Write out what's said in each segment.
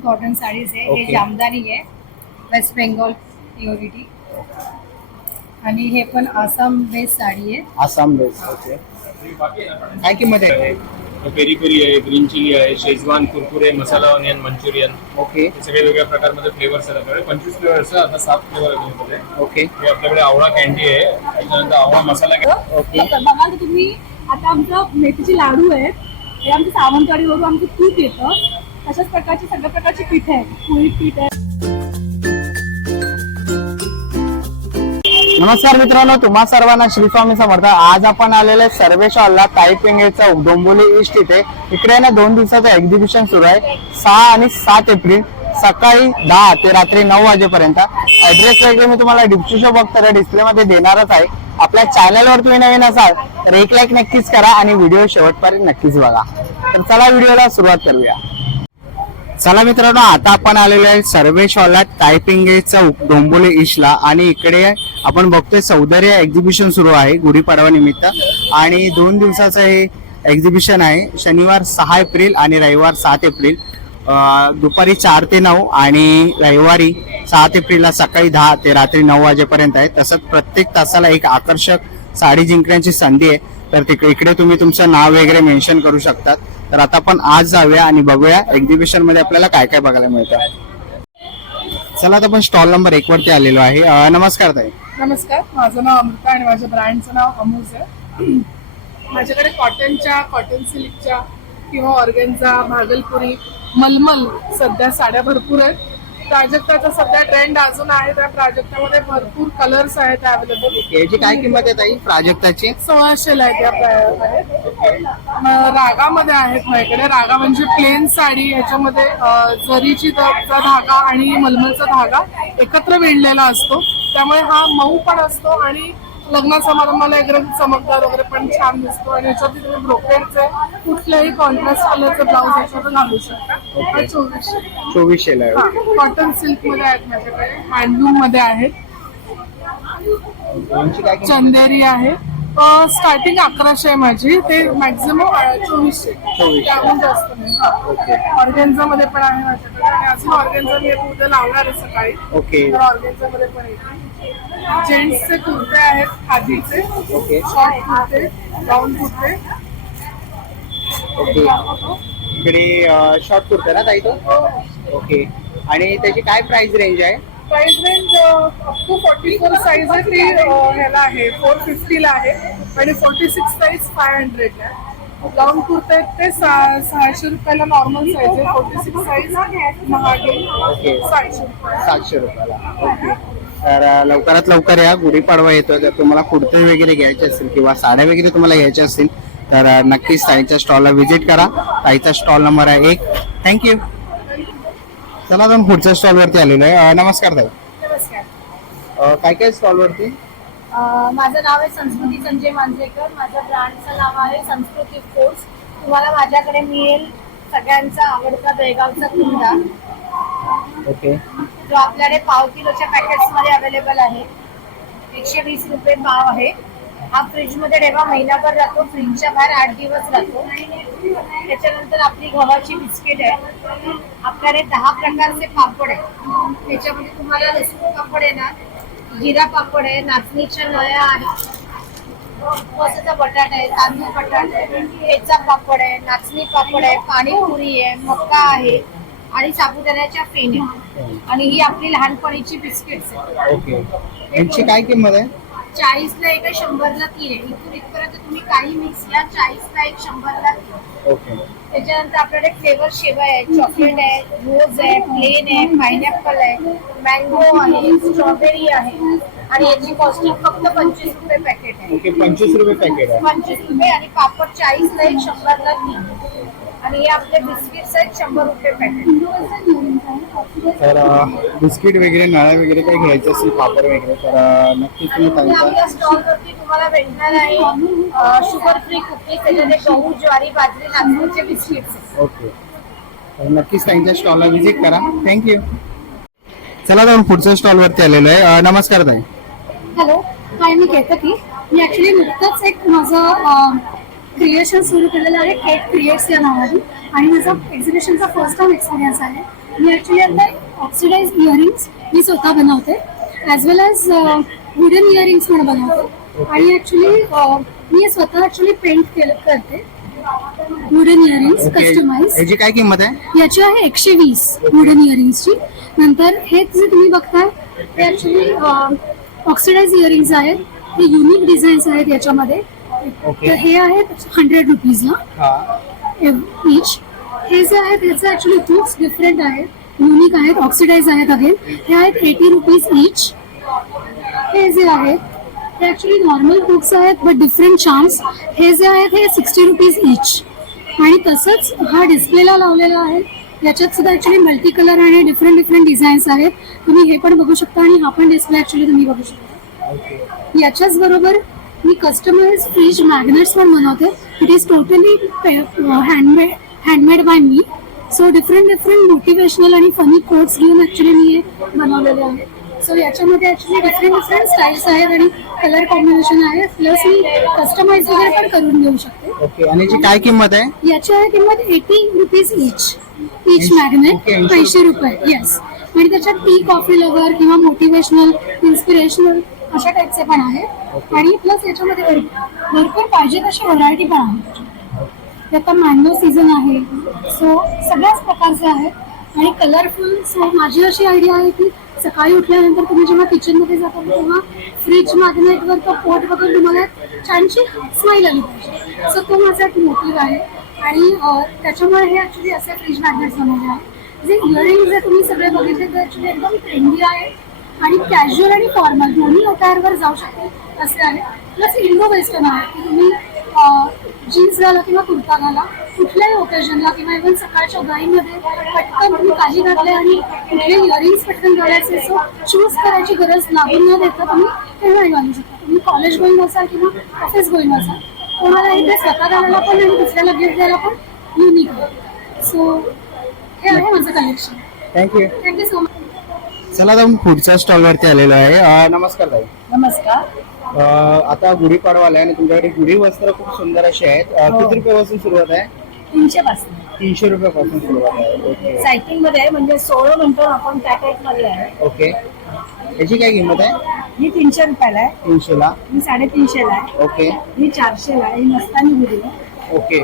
Cotton sarees आहे. हे Okay. Jamdani आहे, वेस्ट बेंगॉल प्युरिटी. आणि हे पण आसाम बेस साडी आहे. आसाम बेस. ओके. काय किंमत आहे? पेरी पेरी आहे, ग्रीन चिली आहे, शेजवान कुरकुरे, मसाला ऑनियन मंचुरियन. ओके. हे सगळे वेगवेगळ्या प्रकारमध्ये फ्लेवर्स आहेत आपल्याकडे. 25 फ्लेवर्स आता 7 फ्लेवर अवेलेबल आहे. ओके. हे आपल्याकडे आवळा कॅन्डी आहे, त्याच्यानंतर आवळा मसाला ओके. बघा तुम्ही, आता आमचं मेथीचे लाडू आहेत. हे आमचं सावंतवाडीवरून आमचं पीठ येतं. तशाच प्रकारची सगळ्या प्रकारची पीठ आहे. पोळी पीठ आहे. नमस्कार मित्रांनो, तुम्हा सर्वांना श्री स्वामी समर्थ. आज आपण आलेले सर्वेश हॉलला ताईपिंगेचा डोंबिवली ईस्ट इकडे ना 2 दिवसाचं एक्झिबिशन सुरू आहे. 6 आणि 7 एप्रिल सकाळी 10 ते रात्री 9 वाजेपर्यंत. ऍड्रेस वगैरे मी तुम्हाला डिस्क्रिप्शन बॉक्स डिस्प्ले मध्ये देणारच आहे. आपल्या चॅनलवर तुम्ही नवीन असाल तर एक लाईक नक्कीच करा आणि व्हिडिओ शेवटपर्यंत नक्कीच बघा. तर चला व्हिडिओला सुरुवात करूया. चला मित्रांनो, आता आपण आलेलो आहे सर्वेश हॉलला ताईपिंगे चौक डोंबिवली ईस्टला. आणि इकडे आपण बघतोय सौंदर्य एक्झिबिशन सुरू आहे गुढीपाडवा निमित्त. आणि 2 दिवसाचं हे एक्झिबिशन आहे. शनिवार 6 एप्रिल आणि रविवार 7 एप्रिल दुपारी 4 ते 9 आणि रविवारी 7 एप्रिलला सकाळी 10 ते रात्री 9 वाजेपर्यंत आहे. तसंच प्रत्येक तासाला एक आकर्षक साडी जिंकण्याची संधी आहे. तर इकडे तुम्ही तुमचं नाव वगैरे मेन्शन करू शकतात. तर आता आपण आज जाऊया आणि बघूया एक्झिबिशन मध्ये आपल्याला काय काय बघायला मिळतं. चला, आता आपण स्टॉल नंबर 1 वरती आलेलो आहे. नमस्कार ताई. नमस्कार, माझं नाव अमृता आणि माझ्या ब्रँडचं नाव अमूज आहे. माझ्याकडे कॉटन सिल्कच्या किंवा ऑर्गेन्झा, भागलपुरी, मलमल सध्या साड्या भरपूर आहेत. प्राजक्ताचा सध्या ट्रेंड अजून आहे. त्या प्राजक्तामध्ये भरपूर कलर्स आहेत अवेलेबल. याची काय किंमत आहे ताई प्राजक्ताची? 1600 आहे त्या. रागामध्ये आहेत माझ्याकडे. रागा म्हणजे प्लेन साडी, याच्यामध्ये जरीची धागा आणि मलमलचा धागा एकत्र विणलेला असतो. त्यामुळे हा मऊ पण असतो आणि लग्न समारंभाला एकदम चमकदार वगैरे पण छान दिसतो. आणि याच्यावरती तुम्ही ब्रोकेडचे कुठल्याही कॉन्ट्रास्ट कलरचे ब्लाऊज याच्यावर घालू शकता. 2400 ला. कॉटन सिल्क मध्ये आहेत माझ्याकडे, हँडलूम मध्ये आहेत, चंदेरी आहे. स्टार्टिंग 1100 आहे माझी, ते मॅक्झिमम 2400. त्याहून जास्त नाही. ऑर्गेन्झा मध्ये पण आहे माझ्याकडे. आणि अजून ऑर्गेन्झा मी उद्या लावणार आहे सकाळी. ओके. ऑर्गेन्झा मध्ये पण येते. जेंट्सचे कुर्ते आहेत खादीचे, शॉर्ट कुर्ते, गाऊन कुर्ते. ओके. इकडे शॉर्ट कुर्ता ना ताई तो? ओके. आणि त्याची काय प्राइस रेंज आहे? Price range up to 44 size आहे. ती ह्याला आहे 450 ला आहे. आणि 46 साईज 500 ला आहे. गाऊन कुर्ते आहेत ते 600 रुपयाला नॉर्मल साईज आहे. 46 साईज महाग आहे, 700 रुपयाला. ओके. तर लवकरात लवकर या, गुढीपाडवा येतो. जर तुम्हाला कुर्ते वगैरे घ्यायचे असतील किंवा साड्या वगैरे तुम्हाला घ्यायच्या असतील तर नक्कीच ताईच्या स्टॉलला व्हिजिट करा. ताईचा स्टॉल नंबर आहे 1. थँक्यू. चला, आपण पुढच्या स्टॉल वरती आलेलो आहे. नमस्कार ताई. नमस्कार. काय काय स्टॉल वरती? माझं नाव आहे संस्कृती संजय मांजरेकर. माझ्या ब्रँडचं नाव आहे संस्कृती फोर्स. तुम्हाला माझ्याकडे मिळेल सगळ्यांचा आवडता बेळगावचा कुंदा. ओके. जो आपल्याकडे पाव किलोच्या पॅकेट्स मध्ये अवेलेबल आहे. 120 रुपये पाव आहे. हा फ्रीज मध्ये ठेवा, महिनाभर राहतो. फ्रीजच्या बाहेर 8 दिवस राहतो. त्याच्यानंतर आपली गव्हाची बिस्किट आहे. आपल्याकडे 10 प्रकारचे पापड आहे. त्याच्यामध्ये तुम्हाला लसूण पापड येणार, जिरा पापड आहे, नाचणीच्या नळ्या आहे, उपवासाचा बटाटा आहे, तांदूळ बटाटा आहे, ठेचा पापड आहे, नाचणी पापड आहे, पाणीपुरी आहे, मक्का आहे आणि साबुदाण्याच्या फेण्या. आणि ही आपली लहानपणीची बिस्किट्स आहे. ओके. यांची काय किंमत आहे? 40 ला एक आहे, 100 ला 3 आहे. इथून इथपर्यंत तुम्ही काही मिक्स या. 40 ला एक, 100 ला 3. ओके. त्याच्यानंतर आपल्याकडे फ्लेवर शेवाय आहे, चॉकलेट आहे, रोज आहे, प्लेन आहे, पायनॅपल आहे, मँगो आहे, स्ट्रॉबेरी आहे. आणि याची कॉस्टिंग फक्त 25 रुपये पॅकेट आहे. ओके. 25 रुपये पॅकेट आहे. 25 रुपये. आणि पापड 40 ला एक, 100 ला 3. आणि हे आपले बिस्किट्स आहेत 100 रुपये पॅकेट. तर बिस्किट वगैरे, नळ्या वगैरे काही घ्यायचे असेल, पापड वगैरे, तर नक्कीच तुम्ही आपल्या ताईच्या स्टॉलवरती तुम्हाला भेटणार आहे शुगर फ्री कुकीज. त्याच्यामध्ये गहू, ज्वारी, बाजरी, नाचणीचे बिस्किट्स. ओके. तर नक्कीच ताईच्या स्टॉलला व्हिजिट करा. थँक्यू. चला, तर पुढच्या स्टॉल वरती आलेलो आहे. नमस्कार ताई. हॅलो, हाय, मी केतकी. मी ऍक्च्युली नुकतंच एक माझं क्रिएशन सुरू केलेलं आहे, केक क्रिएट्स या नावाने. आणि माझा एक्झिबिशनचा फर्स्ट टाइम एक्सपिरियन्स आहे. मी ॲक्च्युली आता ऑक्सिडाइज इयरिंग्स मी स्वतः बनवते ॲज वेल ॲज वुडन इयरिंग्स पण बनवते आणि ॲक्च्युली मी स्वतः ॲक्च्युली पेंट करते वुडन इयरिंग्स कस्टमाइज. याची काय किंमत आहे? याची आहे 120 वुडन इयरिंग्सची. नंतर हे जे तुम्ही बघताय ते ॲक्च्युली ऑक्सिडाइज इयरिंग्स आहेत. हे युनिक डिझाईन्स आहेत याच्यामध्ये. तर हे आहेत 100 रुपीजला हा. इच. हे जे आहेत ह्याचे ऍक्च्युली हुक्स डिफरंट आहेत, युनिक आहेत, ऑक्सिडाइज आहेत. अगेन हे आहेत 80 रुपीज इच. हे जे आहेत ते ऍक्च्युली नॉर्मल हुक्स आहेत बट डिफरंट चार्म्स. हे जे आहेत हे 60 रुपीज इच. आणि तसंच हा डिस्प्लेला लावलेला आहे. याच्यात सुद्धा ऍक्च्युली मल्टी कलर आणि डिफरंट डिझाईन्स आहेत. तुम्ही हे पण बघू शकता आणि हा पण डिस्प्ले ऍक्च्युली तुम्ही बघू शकता. याच्याच बरोबर मी कस्टमाइज फ्रीज मॅग्नेट्स पण बनवते. It is totally handmade by me. So different motivational आणि फनी कोट्स घेऊन ऍक्च्युली मी हे बनवलेले आहे. सो याच्यामध्ये ऍक्च्युली डिफरंट स्टाईल्स आहेत आणि कलर कॉम्बिनेशन आहे. प्लस मी कस्टमाइज वगैरे पण करून घेऊ शकते. ओके. आणि याची काय किंमत आहे? याची आहे किंमत 80 रुपीज इच मॅग्नेट. 80 रुपये. येस. आणि त्याच्यात टी कॉफी लवर किंवा मोटिवेशनल इन्स्पिरेशनल अशा टाईपचे पण आहे. आणि प्लस याच्यामध्ये भरपूर पाहिजे तशी व्हरायटी पण आहे. आता मँगो सीझन आहे सो सगळ्याच प्रकारचे आहेत आणि कलरफुल. सो माझी अशी आयडिया आहे की सकाळी उठल्यानंतर तुम्ही जेव्हा किचनमध्ये जाता तेव्हा फ्रीज मॅग्नेटवर तो पोट बघून तुम्हाला छानशी स्माईल आली पाहिजे. सो तो माझा एक मोटिव्ह आहे. आणि त्याच्यामुळे हे ॲक्च्युली असे फ्रीज मॅग्नेट्स बनवले आहे. जे इयरिंग्स जे तुम्ही सगळे बघितले ते ॲक्च्युली एकदम ट्रेंडी आहे आणि कॅज्युअल आणि फॉर्मल दोन्ही अटायरवर जाऊ शकते असे आहे. प्लस इंडो वेस्टर्न आहे की तुम्ही जीन्स घाला किंवा कुर्ता घाला कुठल्याही ओकेजनला किंवा इव्हन सकाळच्या घाईमध्ये पटकन तुम्ही काही घातले आणि कुठले इयरिंग्स पटकन घालायचे. सो चूज करायची गरज लागून न देता तुम्ही तेव्हाही घालू शकता. तुम्ही कॉलेज गोईंग असाल किंवा ऑफिस गोईंग असाल तुम्हाला इथे स्वतः घालायला पण आणि दुसऱ्याला गिफ्ट द्यायला पण युनिक आहे. सो हे आहे माझं कलेक्शन. Thank you so much. चला आता पुढच्या स्टॉल वरती आलेलो आहे. नमस्कार ताई. नमस्कार. आता गुढीपाडवा आलाय आणि तुमच्याकडे गुढी वस्त्र खूप सुंदर असे आहेत. किती रुपयापासून सुरुवात आहे? 300 पासून. 300 रुपयापासून सुरुवात आहे. ओके. सायकलिंग मध्ये आहे म्हणजे 16 म्हणतो आपण त्या टाईप मध्ये आहे. ओके. याची काय किंमत आहे? ही 300 रुपयाला आहे. 300 ला. ही 350 ला आहे. ओके. ही 400 ला आहे. ही मस्तानी गुढी आहे. ओके.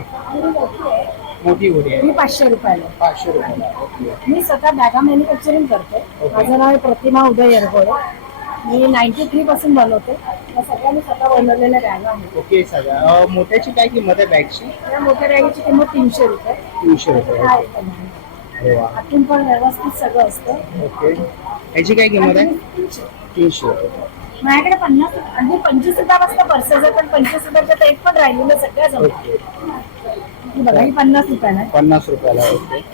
मोठी गुढी आहे. ही 500 रुपयाला आहे. 500 रुपयाला. ओके. मी स्वतः बॅगा मॅन्युफॅक्चरिंग करते. माझं नाव आहे प्रतिमा उदय येरगोळे. मी 93 पासून बनवते. या सगळ्यांनी स्वतः बनवलेल्या बॅगा आहेत. ओके. सगळ्या मोठ्याची काय किंमत आहे बॅगची? या मोठ्या बॅगेची किंमत 300 रुपये. 300 रुपये. हा आहे पण. अरे वा. आतून पण व्यवस्थित सगळं असतं. ओके. याची काय किंमत आहे? 300 रुपये. माझ्याकडे 50 आणि 25 रुपयापासून पर्सेस आहे पण 25 रुपयाचं तर एक पण राहिलेलं सगळ्या जमतं. ओके. ही बघा ही 50 रुपयाला आहे. 50 रुपयाला. ओके.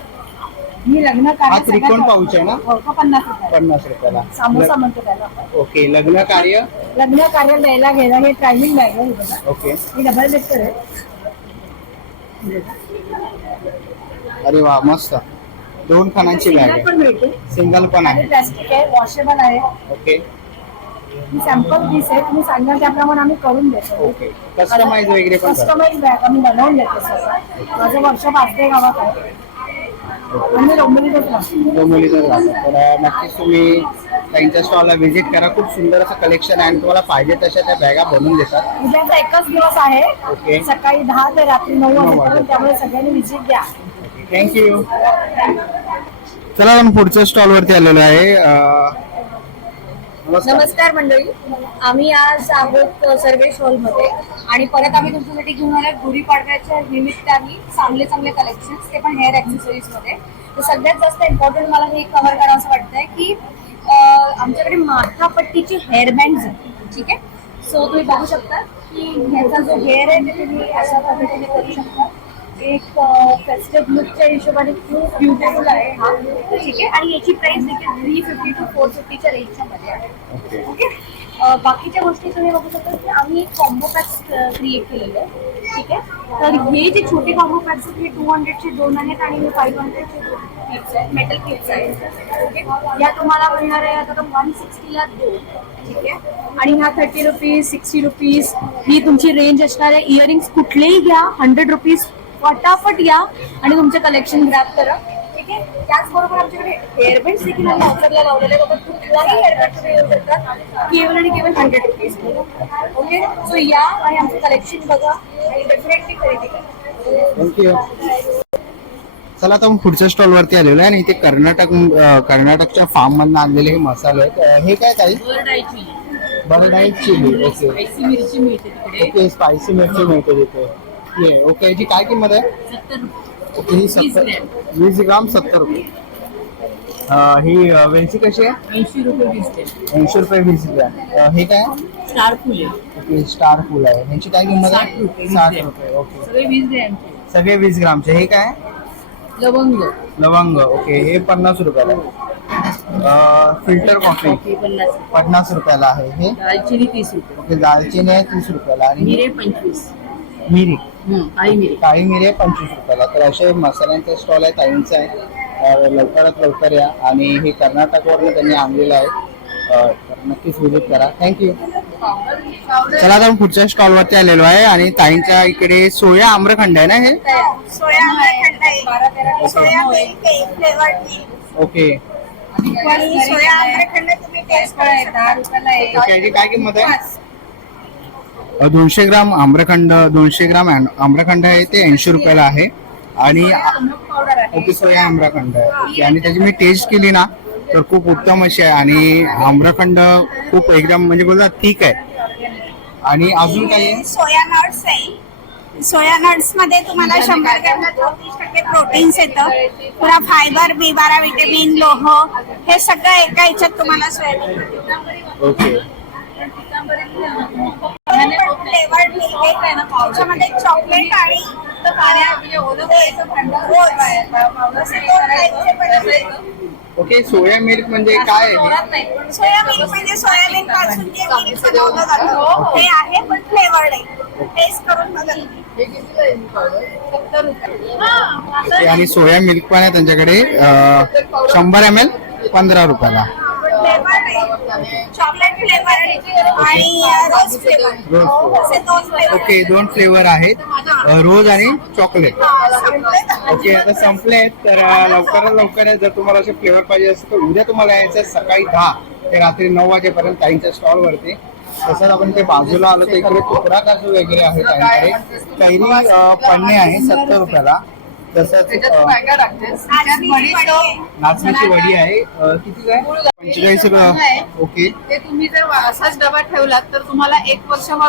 ही लग्न हा कार्य त्रिकोण पाऊच आहे ना? हो का 50 रुपयाला. 50 रुपयाला. सामोसा म्हणतो त्याला आपण. ओके. लग्न कार्य. लग्न कार्य द्यायला घ्यायला हे ट्रॅव्हलिंग बॅग आहे. ही बघा ओके. ही डबल डेकर आहे. अरे वा मस्त. 2 खानांची बॅग सिंगल पण आहे. मिळते. सिंगल पण आणि आहे. प्लास्टिक आहे वॉशेबल आहे. ओके. ही सॅम्पल पीस आहे. तुम्ही सांगाल त्याप्रमाणे आम्ही करून देतो. ओके. कस्टमाइज वगैरे पण करतो. कस्टमाइज बॅग आम्ही बनवून देतो स्वतः. माझं वर्कशॉप आजते गावात आहे आणि मी डोंबिवलीतच राहतो. डोंबिवलीतच राहतो. तर नक्कीच तुम्ही त्यांच्या स्टॉलला व्हिजिट करा. खूप सुंदर असं कलेक्शन आहे आणि तुम्हाला पाहिजे तशा त्या बॅगा बनवून देतात. उद्याचा एकच दिवस आहे. ओके. सकाळी 10 ते रात्री 9 वाजेपर्यंत. त्यामुळे सगळ्यांनी व्हिजिट द्या. थँक्यू. चला आपण पुढच्या स्टॉल वरती आलेलो आहे. नमस्कार मंडळी. आम्ही आज आहोत सर्वेश हॉलमध्ये आणि परत आम्ही तुमच्यासाठी घेऊन आलो गुढीपाडव्याच्या निमित्ताने चांगले कलेक्शन्स, ते पण हेअर ॲक्सेसरीज मध्ये. तर सगळ्यात जास्त इम्पॉर्टंट मला हे कव्हर करावं असं वाटतंय की आमच्याकडे माथापट्टीची हेअरबँड्स आहेत. ठीक आहे. सो तुम्ही बघू शकता की ह्याचा जो हेअर आहे ते तुम्ही अशा पद्धतीने करू शकता. एक फेस्टिव्ह लुकच्या हिशोबाने खूप ब्युटिफुल आहे हा. ठीक आहे. आणि याची प्राइस देखील 350 to 450च्या रेंजच्या मध्ये आहे. ओके. बाकीच्या गोष्टी तुम्ही बघू शकता की आम्ही एक कॉम्बो पॅक्स क्रिएट केलेले आहे. ठीक आहे. तर हे जे छोटे कॉम्बो पॅक्स आहेत हे 200चे 2 आहेत आणि 500चे 2 क्लिप्स आहेत. मेटल क्लिप्स आहेत. ओके. या तुम्हाला मिळणार आहे आता 160ला 2. ठीक आहे. आणि ह्या 30 रुपीज 60 रुपीज ही तुमची रेंज असणार आहे. इयरिंग्स कुठलेही घ्या 100 रुपीज फटाफट या आणि तुमचं कलेक्शन ग्रॅब करा. ठीक ओके. त्याचबरोबर आमच्याकडे हेअरबँड देखील आम्ही ऑफरला लावलेले आहेत. कुठलाही हेअरबँड तुम्ही घेऊ शकता केवळ आणि केवळ 100 रुपीज. ओके, सो या आणि आमचं कलेक्शन बघा आणि डेफिनेटली खरेदी करा. थँक्यू. चला आता आपण पुढच्या स्टॉल वरती आलेलो आहे आणि इथे कर्नाटकच्या फार्म मधून आणलेले हे मसाले आहेत. हे काय काही बर्डाई चिली. ओके स्पायसी मिरची मिळते तिकडे. ओके, स्पायसी मिरची मिळते तिथे. ये ओके, याची काय किंमत आहे? 70 रुपये. ओके, ही 20 ग्राम 70 रुपये. ही वेलची कशी आहे? 80 रुपये दिसते. 80 रुपये 20 ग्राम. हे काय? स्टार फुले ओके, स्टार फुल आहे. ह्याची काय किंमत आहे? 60 रुपये. 60 रुपये. ओके, सगळे 20 ग्रॅमचे. सगळे 20 ग्रामचे. हे काय? लवंग लवंग. ओके, हे 50 रुपयाला आहे. Filter coffee coffee 50. 50 रुपयाला आहे. हे दालचिनी 30 रुपये. ओके, दालचिनी आहे 30 रुपयाला आणि मिरे 25. मिरी काळी मिरे. काळी मिरी आहे 25 रुपयाला. तर असे मसाल्यांचा स्टॉल आहे ताईंचा आहे. लवकरात लवकर या आणि हे कर्नाटकवरून त्यांनी आणलेलं आहे. तर नक्कीच व्हिजिट करा. थँक्यू. चला आता आपण पुढच्या स्टॉल वरती आलेलो आहे आणि ताईंच्या इकडे सोया आम्रखंड आहे ना हे? सोया आम्रखंड आहे. सोया मिल्क आहे, फ्लेवर्ड मिल्क. ओके आणि सोया आम्रखंड तुम्ही टेस्ट करा. 10 रुपयाला आहे. ओके, याची काय किंमत आहे? 200 ग्राम आम्रखंड. 200 ग्राम आम्रखंड आहे ते 80 रुपयाला आहे. आणि पावडर आहे. ओके, सोया आम्रखंड आहे. ओके, आणि त्याची मी टेस्ट केली ना तर खूप उत्तम अशी आहे आणि आम्रखंड खूप एकदम म्हणजे बोलतात ठीक आहे. आणि अजून काही आहे? सोया नट्स आहे. सोया नट्स मध्ये तुम्हाला 100 ग्रॅमला 34% प्रोटीन्स येतं. पुन्हा फायबर, B12, विटॅमिन, लोह हे सगळं एका ह्याच्यात तुम्हाला सोयाबीन. ओके फ्लेवर्ड मिल्क आहे ना, त्याच्यामध्ये चॉकलेट आणि ओके, सोया मिल्क म्हणजे काय आहे? सोया मिल्क म्हणजे सोयाबीन पासून जे मिल्क बनवलं जातं ते आहे, पण फ्लेवर्ड आहे. टेस्ट करून बघा. ओके, आणि सोया मिल्क पण आहे त्यांच्याकडे 100 ml 15 रुपयाला. चॉकलेट फ्लेवर आणि रोज फ्लेवर असे 2 फ्लेवर. ओके, 2 फ्लेवर आहेत, रोज आणि चॉकलेट. ओके, आता संपले आहेत. तर लवकरात लवकर आहे. जर तुम्हाला असे फ्लेवर पाहिजे असेल तर उद्या तुम्हाला यायचं आहे सकाळी 10 ते रात्री 9 वाजेपर्यंत ताईंच्या स्टॉल वरती. तसंच आपण ते बाजूला आलो तर इकडे तुकडा काजू वगैरे आहे ताईंकडे. कैरी पन्ने आहे 70 रुपयाला. तसंच नाचणीची वडी आहे. किती काय? 45 रुपये. ओके, ते तुम्ही जर असाच डबा ठेवलात तर तुम्हाला 1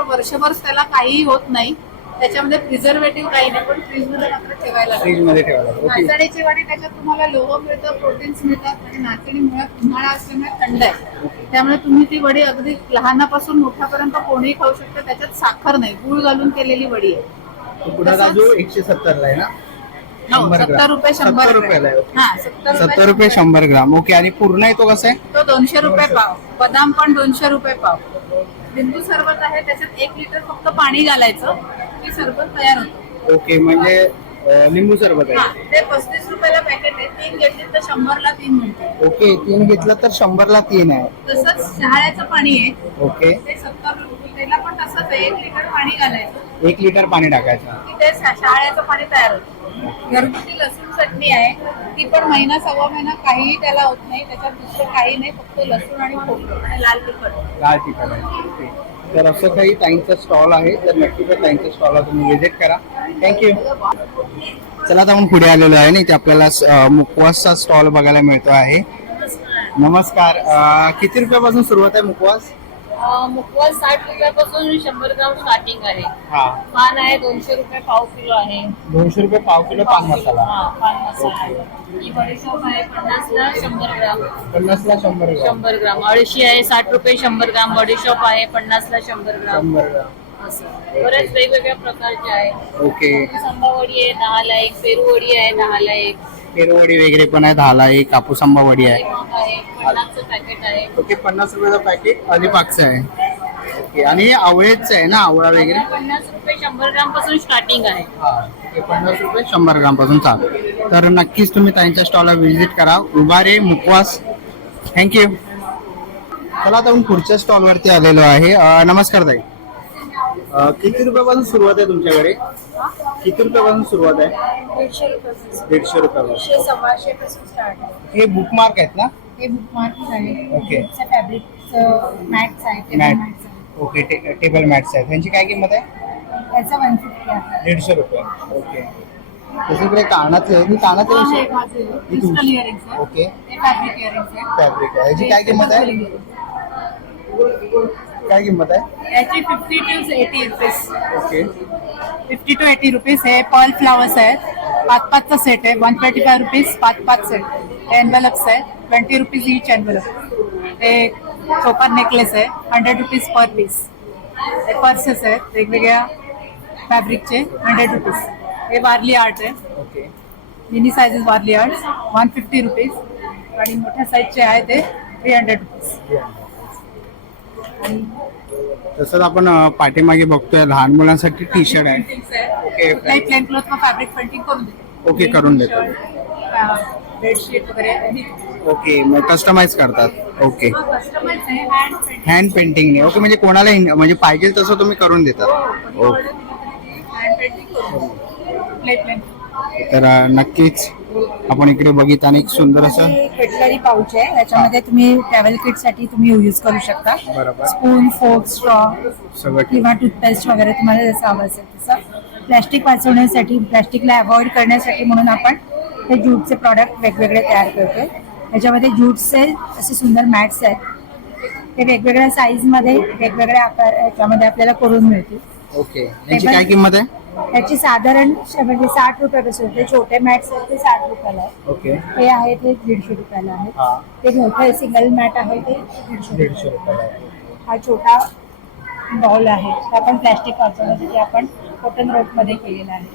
वर्षभर त्याला काहीही होत नाही. त्याच्यामध्ये प्रिझर्वेटिव्ह काही नाही, पण फ्रीज मध्ये मात्र ठेवायला फ्रीज मध्ये ठेवायला. ओके, नाचणीची वडी त्याच्यात तुम्हाला लोह मिळतं, प्रोटीन्स मिळतात आणि नाचणी मुळात उन्हाळा असल्यामुळे थंड आहे. त्यामुळे तुम्ही ती वडी अगदी लहानापासून मोठ्यापर्यंत कोणीही खाऊ शकतं. त्याच्यात साखर नाही, गुळ घालून केलेली वडी आहे. तुकडा काजू 170 ला आहे ना? 70 रुपये 100 रुपयाला आहे. ओके. हा 70 रुपये 100 ग्राम. ओके, आणि पूर्ण आहे तो कसा आहे? तो 200 रुपये पाव. बदाम पण 200 रुपये पाव. लिंबू सरबत आहे, त्याच्यात 1 लिटर फक्त पाणी घालायचं की सरबत तयार होतं. ओके, म्हणजे लिंबू सरबत हा, आहे. ते 35 रुपयाला पॅकेट आहे. 3 घेतले तर 100 ला 3 मिळते. ओके, 3 घेतलं तर 100 ला 3 आहे. तसंच शहाळ्याचं पाणी आहे, ओके, ते 70 रुपये. त्याला पण तसंच आहे, 1 लिटर पाणी घालायचं 1 लिटर पाणी टाकायचं. की ते शहाळ्याचं पाणी तयार होतं. घरगुती लसूण चटणी आहे, ती पण महिना सव्वा महिना काहीही त्याला होत नाही. त्याच्यात दुसरं काही नाही, फक्त लसूण आणि खोबरं आणि लाल तिखट. लाल तिखट आहे. ओके, तर असं काही ताईंचा स्टॉल आहे. तर नक्की तर ताईंच्या स्टॉलला तुम्ही व्हिजिट करा. थँक्यू. चला आता आपण पुढे आलेलो आहे ना, इथे आपल्याला मुखवासचा स्टॉल बघायला मिळतो आहे. नमस्कार. किती रुपयापासून सुरुवात आहे मुखवास? मुखवास 60 रुपयापासून 100 ग्राम स्टार्टिंग आहे. हा, पान आहे 200 रुपये पाव किलो आहे. 200 रुपये पाव किलो पान मसाला. हा, पान मसाला आहे. ही बडीशोप आहे 50 ला 100 ग्राम. 50 ला 100 ग्राम. 100 ग्राम. अळशी आहे 60 रुपये 100 ग्राम. बडीशोप आहे 50 ला 100 ग्राम. 100 ग्राम. असं बरेच वेगवेगळ्या प्रकारचे आहे. ओके, आंबा वडी आहे 10 ला 1. पेरू वडी आहे 10 ला 1. पेरवडी वगैरे पण आहे 10 ला 1. कापूस आंबा वडी आहे. आहे 50चं पॅकेट आहे. ओके, 50 रुपयाचं पॅकेट अलिबागचं आहे. ओके, आणि आवळेचं आहे ना, आवळा वगैरे? 50 रुपये 100 ग्राम पासून स्टार्टिंग आहे. हा, हे 50 रुपये 100 ग्राम पासून चालू. तर नक्कीच तुम्ही त्यांच्या स्टॉलला व्हिजिट करा. उभारे मुखवास. थँक्यू. चला आता आपण पुढच्या स्टॉल वरती आलेलो आहे. नमस्कार ताई. किती रुपयापासून सुरुवात आहे तुमच्याकडे? किती रुपयापासून सुरुवात आहे? 150 रुपये 150 रुपयापासून. 100-125 पासून स्टार्ट आहे. हे बुकमार्क आहेत ना? हे बुकमार्क्स आहे. ओके. फॅब्रिकचं मॅट्स आहे, टेबल मॅट. मॅट्स आहे. ओके टेबल मॅट्स आहेत. त्यांची काय किंमत आहे? त्याचा 150 आहे. 150 रुपये. ओके. दुसरीकडे कानातले आहेत. ही कानातले हा, कशी हे आहे? माझे क्रिस्टल इयरिंग्स आहे. ओके. हे फॅब्रिक इयरिंग्स आहे. फॅब्रिक आहे. याची काय किंमत आहे? काय किंमत आहे? याची 50 to 80 rupees. Okay. 50 to 80 rupees. हे पर्ल फ्लावर्स आहेत. 5-5चा सेट आहे. 125 रुपीज 5 सेट. हे एन्व्हलप्स आहेत. 20 रुपीज इच एन्व्हलप. हे चोकर नेकलेस आहे. 100 रुपीज पर पीस. हे पर्सेस आहेत वेगवेगळ्या फॅब्रिकचे 100 रुपीज. हे वारली आर्ट आहे. Okay. Mini sizes Warli art 150 rupees आणि मोठ्या साईजचे आहे ते 300 रुपीज. तसंच आपण पाठीमागे बघतोय लहान मुलांसाठी टी शर्ट आहे. ओके. कुठल्याही प्लेन क्लॉथ व फॅब्रिक पेंटिंग करून देतो. ओके, करून देतो. बेडशीट वगैरे ओके, मग कस्टमाइज करतात. ओके. कस्टमाइज आहे हँड पेंटिंग. हँड पेंटिंगने. ओके, म्हणजे कोणाला म्हणजे पाहिजे तसं तुम्ही करून देतात. ओके. हँड पेंटिंग करून प्लेन तर नक्कीच आपण इकडे बघित आणि एक सुंदर असं कटलरी पाऊच आहे. याच्यामध्ये तुम्ही ट्रॅव्हल किट साठी तुम्ही यूज करू शकता. बरोबर. स्पून, फोक, स्ट्रॉ सगळं किंवा टूथपेस्ट वगैरे तुम्हाला जसं हवं असेल तसं. प्लॅस्टिक वाचवण्यासाठी, प्लॅस्टिकला अवॉइड करण्यासाठी म्हणून आपण हे ज्यूटचे प्रॉडक्ट वेगवेगळे तयार करतोय. त्याच्यामध्ये ज्यूटचे असे सुंदर मॅट्स आहेत. ते वेगवेगळ्या साईजमध्ये वेगवेगळ्या आकार याच्यामध्ये आपल्याला करून मिळतील. ओके. याची काय किंमत आहे? त्याची साधारण म्हणजे 60 रुपयापासून ते छोटे मॅट्स आहेत ते 60 रुपयाला आहे. ओके. ते आहे ते 150 रुपयाला आहे. हा. ते मोठे सिंगल मॅट आहे ते 150 150 रुपयाला आहे. हा छोटा बॉल आहे. तो आपण प्लॅस्टिक वाचवण्यासाठी आपण कॉटन रोप मध्ये केलेला आहे.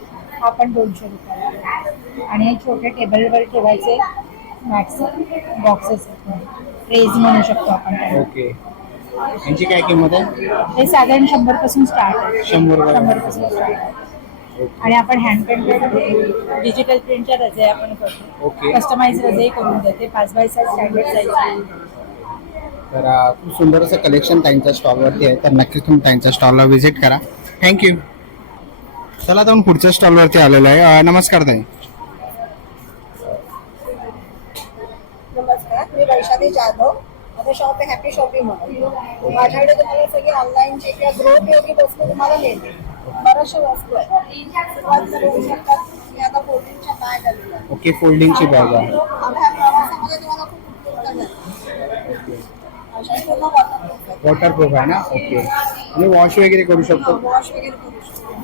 हा पण 200 रुपयाला आहे. आणि हे छोटे टेबलवर ठेवायचे मॅट्स बॉक्सेस ट्रेज म्हणू शकतो आपण त्याला. ओके. यांची काय किंमत आहे? हे साधारण 100 पासून स्टार्ट आहे. 100 रुपये. 100 पासून स्टार्ट आहे. आणि आपण हँड पेंटेड डिजिटल प्रिंटच्या रजे आपण करतो. ओके. कस्टमाइज रजे करून देते 5x6 स्टँडर्ड साईज. तर खूप सुंदर असं कलेक्शन त्यांच्या स्टॉलवरती आहे. तर नक्कीच तुम्ही त्यांच्या स्टॉलला व्हिजिट करा. थँक्यू. चला आता आपण पुढच्या स्टॉलवरती आलेलो आहे. नमस्कार ताई. नमस्कार, मी वैशाली जाधव. माझं शॉप आहे हॅपी शॉपिंग म्हणून. माझ्याकडे तुम्हाला सगळे ऑनलाईनचे किंवा गृहोपयोगी वस्तू तुम्हाला मिळतील. बऱ्याचशा वस्तू आहेत. सुरुवात करू शकतात. मी आता फोल्डिंगच्या बॅग आलेल्या आहेत. ओके, फोल्डिंगची बॅग आहे. आपल्या प्रवासामध्ये तुम्हाला खूप उपयोग करणार. अशा पूर्ण वॉटरप्रूफ आहे. वॉटरप्रूफ आहे ना? ओके. आणि वॉश वगैरे करू शकतो. वॉश वगैरे करू शकतो.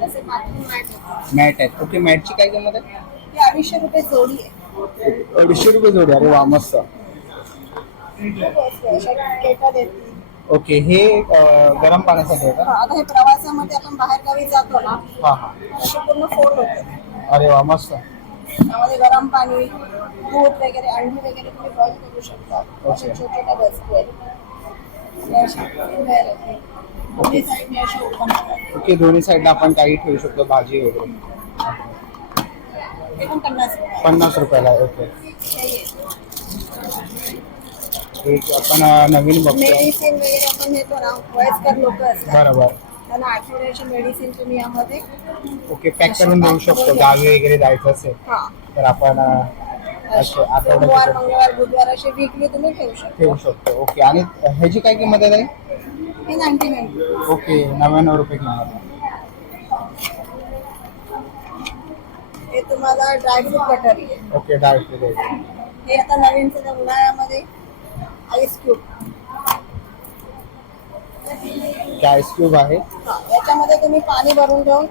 जसे बाथरूम मॅट आहेत. मॅट आहेत. ओके. मॅटची काय किंमत आहे? ती 250 रुपये जोडी आहे. 250 रुपये जोडी. अरे वा, मस्त. खूप वस्तू आहे. अशा केटल येतील. ओके. हे गरम पाण्यासाठी आहे का? आता हे प्रवासामध्ये आपण बाहेर गावी जातो ना, हा हा. असे पूर्ण फोल्ड होते. अरे वा, मस्त. त्यामध्ये गरम पाणी, दूध वगैरे, अंडी वगैरे तुम्ही बॉईल करू शकता. अशा छोट्या वस्तू आहेत. हे अशा कुबेर आहेत. दोन्ही साईडने असे ओपन होतात. ओके. दोन्ही साईडला आपण काही ठेवू शकतो, भाजी वगैरे. ते पण 50 रुपये. 50 रुपयाला आहे. ओके. एक आपण नवीन बघतो. मेडिसिन वगैरे आपण घेतो ना, वयस्कर लोक असतात, बरोबर. त्यांना आठवड्याची मेडिसिन तुम्ही यामध्ये ओके, पॅक करून देऊ शकतो. गावी वगैरे जायचं असेल हा तर आपण असे सोमवार, आठवड्यात मंगळवार, बुधवार असे वीकली तुम्ही ठेवू शकता. ठेवू शकतो. ओके. आणि ह्याची काय किंमत आहे ताई? हे 99. ओके. 99 रुपये किंमत आहे. हे तुम्हाला ड्रायफ्रूट कटरी आहे. ओके. डायरेक्ट आहे. हे आता नवीन सध्या उन्हाळ्यामध्ये आईस क्यूब. आईस क्यूब आहे. याच्यामध्ये तुम्ही पाणी भरून ठेवून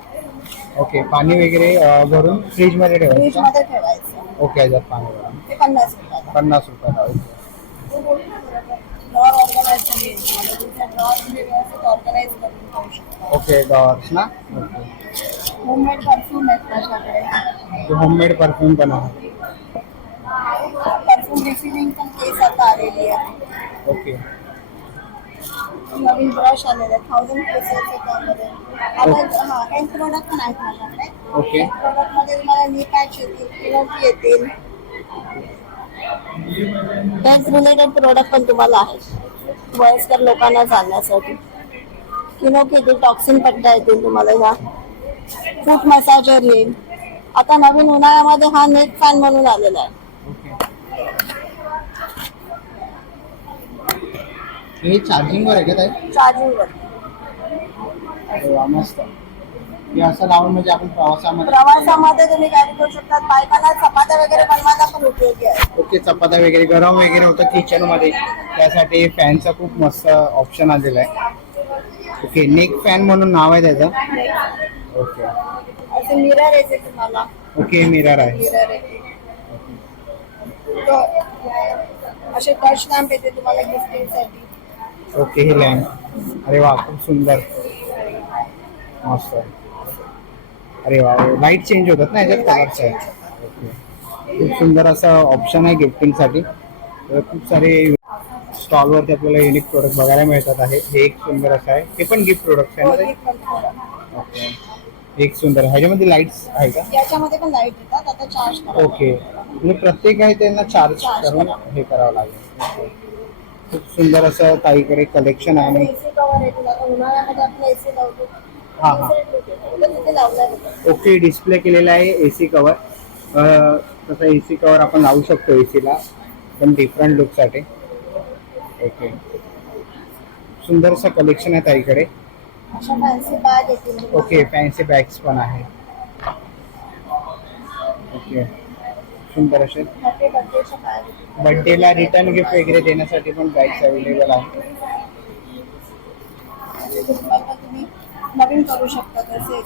ओके. पाणी वगैरे भरून फ्रीज मध्ये फ्रीज ठेवायचं. मध्ये ठेवायचं. ओके. याच्यात पाणी भरून ते 50 रुपयाला. 50 रुपयाला. ओके. ड्रॉर ऑर्गनाइज तुम्ही व्यवस्थित ऑर्गनाइज करून ठेवू शकता. ओके. डॉर्स ना? ओके. होममेड परफ्यूम आहेत माझ्याकडे. होममेड परफ्यूम पण आहे. परफ्यूम रिफिलिंग पण केस आता आलेली आहे. ओके. नवीन ब्रश आलेले आहेत. 1000 केसेस आहेत त्यामध्ये. आता हा हेल्थ प्रोडक्ट पण आहेत माझ्याकडे. ओके. हेल्थ प्रोडक्ट मध्ये तुम्हाला नी पॅच येतील, पिनोकी येतील. हेल्थ रिलेटेड प्रोडक्ट पण तुम्हाला आहेत वयस्कर लोकांना चालण्यासाठी. किनोकी येतील, टॉक्सिन पट्ट्या येतील तुम्हाला ह्या. फूट मसाजर येईल. आता नवीन उन्हाळ्यामध्ये हा नेक फॅन म्हणून आलेला आहे. हे चार्जिंग वर आहे का ताई? चार्जिंग वर. अरे वा, मस्त. हे असं लावून म्हणजे आपण प्रवासामध्ये प्रवासामध्ये तुम्ही कॅरी करू शकता. बायकांना चपात्या वगैरे बनवायला पण उपयोगी आहे. ओके, चपात्या वगैरे गरम वगैरे होतं किचन मध्ये, त्यासाठी फॅनचा खूप मस्त ऑप्शन आलेला आहे. ओके, नेक फॅन म्हणून नाव आहे त्याचं. ओके असे मिरर येते तुम्हाला. ओके, मिरर आहे. मिरर येते. तो असे टच लॅम्प येते तुम्हाला गिफ्टिंग साठी. ओके, हे लॅम्प. अरे वा, खूप सुंदर, मस्त. अरे वा, लाईट चेंज होतात ना याच्यात कलरचे. ओके, खूप सुंदर असं ऑप्शन आहे गिफ्टिंग साठी. खूप सारे स्टॉलवरती आपल्याला युनिक प्रोडक्ट बघायला मिळतात आहे. हे एक सुंदर असं आहे, ते पण गिफ्ट प्रोडक्ट आहे ना ते? ओके, एक सुंदर. ह्याच्यामध्ये लाईट्स आहे का? याच्यामध्ये पण लाईट येतात. आता चार्ज करा. ओके, म्हणजे प्रत्येक आहे त्यांना चार्ज करून हे करावं लागेल. ओके. खूप सुंदर असं ताईकडे कलेक्शन आहे. आणि एसी कव्हर येतील. आता उन्हाळ्यामध्ये आपण एसी लावतो. हा हा, तिथे लावला जातो. ओके, डिस्प्ले केलेला आहे एसी कव्हर. तसं एसी कव्हर आपण लावू शकतो एसीला, पण डिफरंट लुकसाठी. ओके, सुंदर असं कलेक्शन आहे ताईकडे. अशा फॅन्सी बॅग येतील. ओके, फॅन्सी बॅग्स पण आहे. ओके, सुंदर असे हॅपी बर्थडेच्या बॅग येतील. बर्थडेला रिटर्न गिफ्ट वगैरे देण्यासाठी पण बॅग्स अवेलेबल आहे. तुम्ही नवीन करू शकता तसे.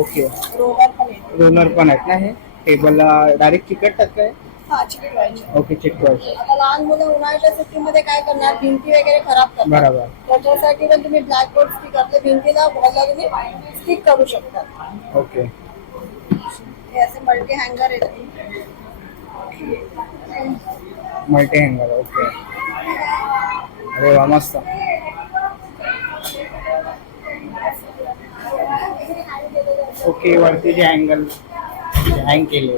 ओके, रोलर पण येते. रोलर पण आहेत ना. हे टेबलला डायरेक्ट चिकटतात काय? हा, चिकटवायचे. ओके, चिकटवायचे. आता लहान मुलं उन्हाळ्याच्या सुट्टीमध्ये काय करणार, भिंती वगैरे खराब करतात. बरोबर. त्याच्यासाठी पण तुम्ही ब्लॅकबोर्ड स्टिक आपल्या भिंतीला वॉलला तुम्ही स्टिक करू शकता. ओके, हे असे मल्टी हँगर येते. मल्टी हँगर. ओके, अरे वा, मस्त. ओके, वरती जे अँगल हँग केले,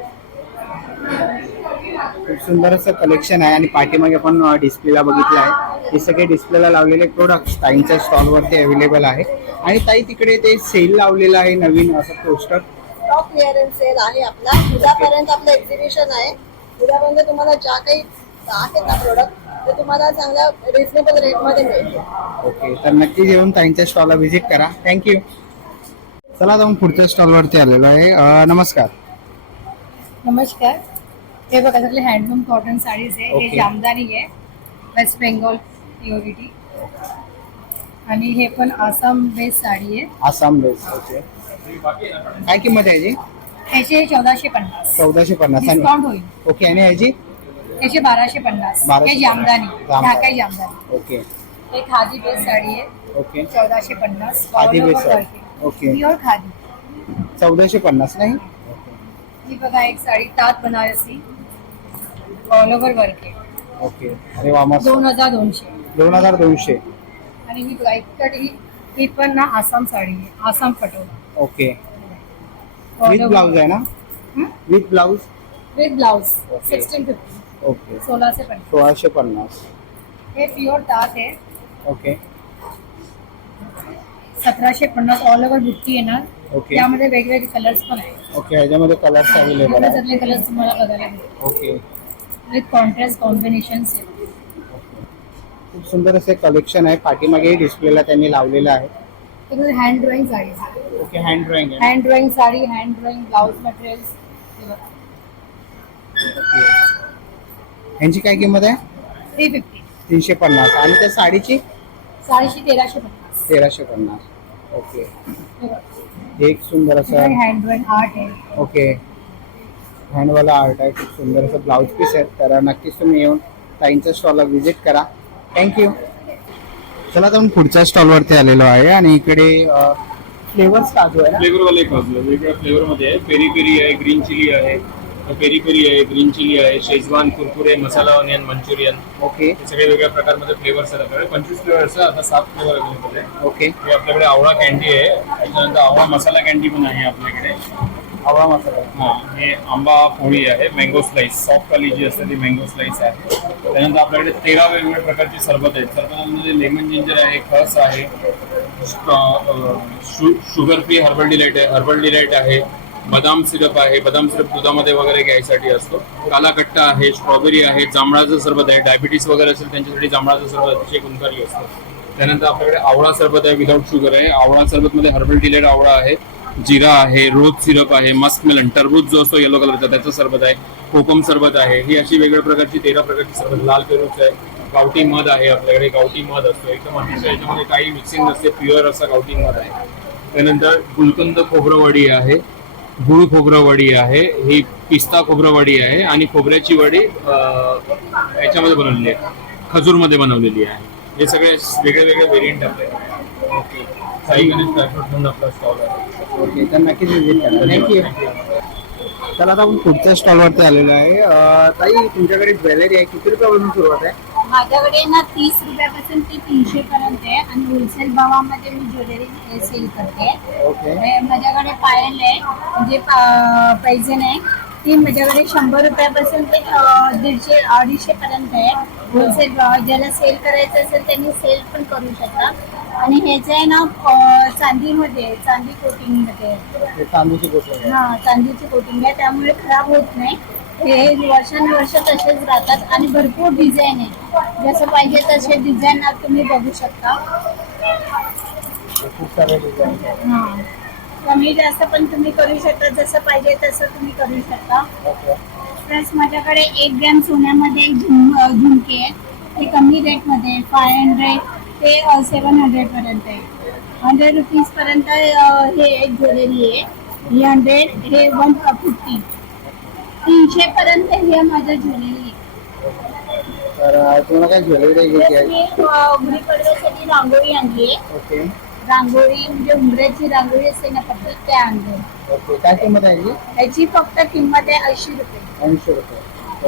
खूप सुंदर असं कलेक्शन आहे. आणि पाठीमागे आपण डिस्प्लेला बघितलं आहे, हे सगळे डिस्प्लेला लावलेले प्रोडक्ट्स ताईंच्या स्टॉलवरती अवेलेबल आहे. आणि ताई तिकडे ते सेल लावलेलं आहे नवीन असं पोस्टर. स्टॉक क्लिअरन्स सेल आहे आपला. उद्यापर्यंत आपलं एक्झिबिशन आहे. उद्यापर्यंत तुम्हाला ज्या काही आहेत ना प्रोडक्ट ते तुम्हाला चांगल्या रिझनेबल रेटमध्ये मिळतील. ओके, तर नक्की येऊन ताईंच्या स्टॉलला व्हिजिट करा. थँक्यू. चला, आता आपण पुढच्या स्टॉलवरती आलेलो आहे. नमस्कार. नमस्कार. हे बघा सगळे हँडलूम कॉटन साडीज आहे. Okay. हे जामदानी आहे, वेस्ट बेंगॉल प्युरिटी. आणि हे पण आसाम बेस साडी आहे. आसाम बेस. ओके, काय किंमत आहे याची? त्याचे 1450. 1450. डिस्काउंट होईल. ओके, आणि याची? त्याचे 1250. 1250. हे जामदानी, जामदानी. ढाकाई जामदानी. ओके. हे खादी बेस साडी आहे. Okay, 1450. Khadi All base over sari. work आहे. Okay, pure khadi. 1450 नाही? ही बघा एक साडी तात बनारसी, ऑल ओव्हर वर्क आहे. ओके, अरे वा, मस्त. 2200. 2200. आणि ही बघा एक ही पण ना आसाम साडी आहे, Assam Patola. Okay, with blouse आहे ना? With blouse. With blouse. Okay. 1650. Okay, 1650. 1650. हे प्युअर तात आहे. ओके, 1750. ऑल ओव्हर बुट्टी येणार. ओके, त्यामध्ये वेगवेगळे कलर्स पण आहेत. ओके, ह्याच्यामध्ये कलर्स अवेलेबल आहे. सगळे कलर्स तुम्हाला बघायला भेटतील. ओके, विथ कॉन्ट्रास्ट कॉम्बिनेशन्स आहे. खूप सुंदर असे कलेक्शन आहे. पाठीमागे डिस्प्लेला त्यांनी लावलेलं आहे. हँड ड्रॉइंग साडी आहे. ओके, हँड ड्रॉइंग आहे. Hand drawing sari, hand drawing blouse materials. यांची काय किंमत आहे? 350. 350. आणि त्या साडीची? साडीची 1350. 1350. ओके, एक सुंदर असं हँड ड्रॉइंग आर्ट आहे. ओके, हँडवाला आर्ट आहे. खूप सुंदर असं ब्लाउज पीस आहे. तर नक्कीच तुम्ही येऊन ताईंच्या स्टॉलला व्हिजिट करा. थँक्यू. चला, तर आपण पुढच्या स्टॉलवरती आलेलो आहे. आणि इकडे फ्लेवर्स काजू आहे ना? फ्लेवरवाले काजू आहे. वेगवेगळ्या फ्लेवरमध्ये आहे. पेरी पेरी आहे, ग्रीन चिली आहे, पेरी पेरी आहे, ग्रीन चिली आहे, शेजवान कुरकुरे, मसाला ऑनियन मंचुरियन. ओके, हे सगळे वेगळ्या प्रकारमध्ये फ्लेवर्स आहेत आपल्याकडे. 25 फ्लेवर्स आहे. आता 7 फ्लेवर अवेलेबल आहे. ओके, हे आपल्याकडे आवळा कॅन्डी आहे. त्याच्यानंतर आवळा मसाला कॅन्डी पण आहे आपल्याकडे. आवळा मसाला. हा, हे आंबा पोळी आहे, मँगो स्लाइस, सॉफ्ट वाली जी असते ती मँगो स्लाइस आहे. त्यानंतर आपल्याकडे 13 वेगवेगळ्या प्रकारची सरबत आहेत. सरबतांमध्ये लेमन जिंजर आहे, खस आहे, शुगर फ्री हर्बल डिलाइट आहे, हर्बल डिलाइट आहे, बदाम सिरप आहे, बदाम सिरप दुधामध्ये वगैरे घ्यायसाठी असतो, काला कट्टा आहे, स्ट्रॉबेरी आहे, जांभळाचं सरबत आहे, डायबिटीस वगैरे असेल त्यांच्यासाठी जांभळाचं सरबत अतिशय गुणकारी असतं. त्यानंतर आपल्याकडे आवळा सरबत आहे, विदाऊट शुगर आहे. आवळा सरबतमध्ये हर्बल डिलाइट आवळा आहे, जिरा आहे, रोज सिरप आहे, मस्क मेलन, टरबूज जो असतो येलो कलरचा त्याचं सरबत आहे, कोकम सरबत आहे. ही अशी वेगवेगळ्या प्रकारची 13 प्रकारची सरबत. लाल पेरूचं आहे, गावठी मध आहे, आपल्याकडे गावठी मध असतो एकदम अतिशय, याच्यामध्ये काही मिक्सिंग नसते, प्युअर असा गावठी मध आहे. त्यानंतर गुलकंद खोबरवडी आहे, गुळ खोबरवडी आहे, ही पिस्ता खोबरवडी आहे आणि खोबऱ्याची वडी याच्यामध्ये बनवलेली आहे, खजूरमध्ये बनवलेली आहे. हे सगळे वेगळे वेगळे व्हेरियंट आपले. ओके, साई गणेश ड्रायफ्रूट म्हणून आपला स्टॉल आहे. ओके, तर नक्कीच विजिट करा. थँक्यू. तर आता आपण पुढच्या स्टॉलवरती आलेलो आहे. ताई, तुमच्याकडे ज्वेलरी आहे, किती रुपयापासून सुरुवात आहे? माझ्याकडे ना 30 रुपयापासून ते 300 पर्यंत आहे आणि होलसेल भावामध्ये मी ज्वेलरी सेल करते. ओके. माझ्याकडे पायल आहे, म्हणजे पैजण आहे, ती माझ्याकडे 100 रुपयापासून ते 150-250 पर्यंत आहे. होलसेल भाव ज्याला सेल करायचं असेल त्यांनी सेल पण करू शकतात. आणि हे जे आहे ना चांदीमध्ये आहे, चांदी कोटिंगमध्ये आहे. हे चांदीची गोष्ट आहे. हा, चांदीची कोटिंग आहे, त्यामुळे खराब होत नाही. हे वर्षानुवर्ष तसेच राहतात आणि भरपूर डिझाईन आहे, जसं पाहिजे तसे डिझाईन तुम्ही बघू शकता. खूप सारे डिझाईन आहे. हा, कमी जास्त पण तुम्ही करू शकता, जसं पाहिजे तसं तुम्ही करू शकता. ओके. प्लस माझ्याकडे 1 ग्रॅम सोन्यामध्ये झुमके आहेत, ते कमी रेटमध्ये 500 ते 700 पर्यंत आहे. 100 रुपीज पर्यंत हे एक ज्वेलरी आहे, 100, हे 150, 300 पर्यंत हे माझं ज्वेलरी आहे. तर तुम्हाला काय ज्वेलरी घ्यायची आहे? मी गुढीपाडव्यासाठी रांगोळी आणली आहे. ओके. रांगोळी म्हणजे उंबऱ्याची रांगोळी असते ना, फक्त ते आणले. ओके, काय किंमत आहे याची फक्त किंमत आहे 80 रुपये. 80 रुपये.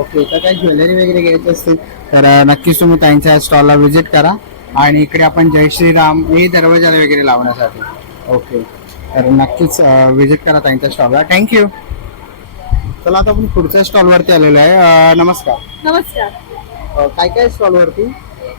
ओके, तर काही ज्वेलरी वगैरे घ्यायची असतील तर नक्कीच तुम्ही त्यांच्या स्टॉलला व्हिजिट करा. आणि इकडे आपण जय श्रीराम हे दरवाजाला वगैरे लावण्यासाठी. ओके, तर नक्कीच व्हिजिट करा त्यांच्या स्टॉलला. थँक्यू. चला, आता आपण पुढच्या स्टॉलवरती आलेलो आहे. नमस्कार. नमस्कार. काय काय स्टॉलवरती?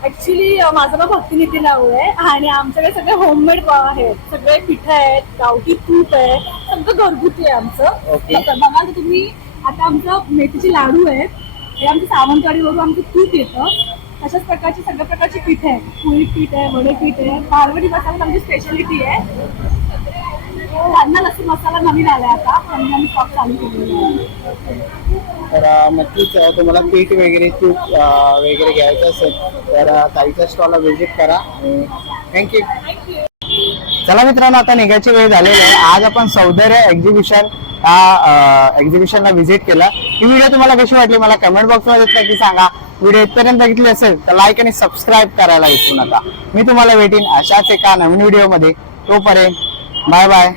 ऍक्च्युली माझं नाव भक्ती नितीन राऊळ आहे आणि आमच्याकडे सगळे होममेड पाव आहेत, सगळे पिठं आहेत, गावठी तूप आहे, सगळं घरगुती आहे आमचं. ओके. आता बघा तुम्ही, आता आमचं मेथीचे लाडू आहेत, हे आमचं सावंतवाडीवरून आमचं तूप येतं. तशाच प्रकारची सगळ्या प्रकारची पीठ आहे, पोळी पीठ आहे, वडे पीठ आहे, मारवाडी मसाला आमची स्पेशालिटी आहे. कांदा लसूण मसाला नवीन आलाय आता, आणि आम्ही स्टॉक चालू केलेला आहे. तर नक्कीच तुम्हाला पीठ वगैरे तूप वगैरे घ्यायचं असेल तर ताईच्या स्टॉलला व्हिजिट करा. थँक्यू. चला मित्रांनो, आता निघायची वेळ झालेली आहे. आज आपण सौंदर्य एक्झिबिशन एक्झिबिशनला व्हिजिट केलं. ही व्हिडिओ तुम्हाला कशी वाटली मला कमेंट बॉक्समध्ये नक्की सांगा. व्हिडिओ इथपर्यंत बघितली असेल तर लाईक आणि सबस्क्राईब करायला विसरू नका. मी तुम्हाला भेटीन अशाच एका नवीन व्हिडिओमध्ये. तोपर्यंत बाय बाय.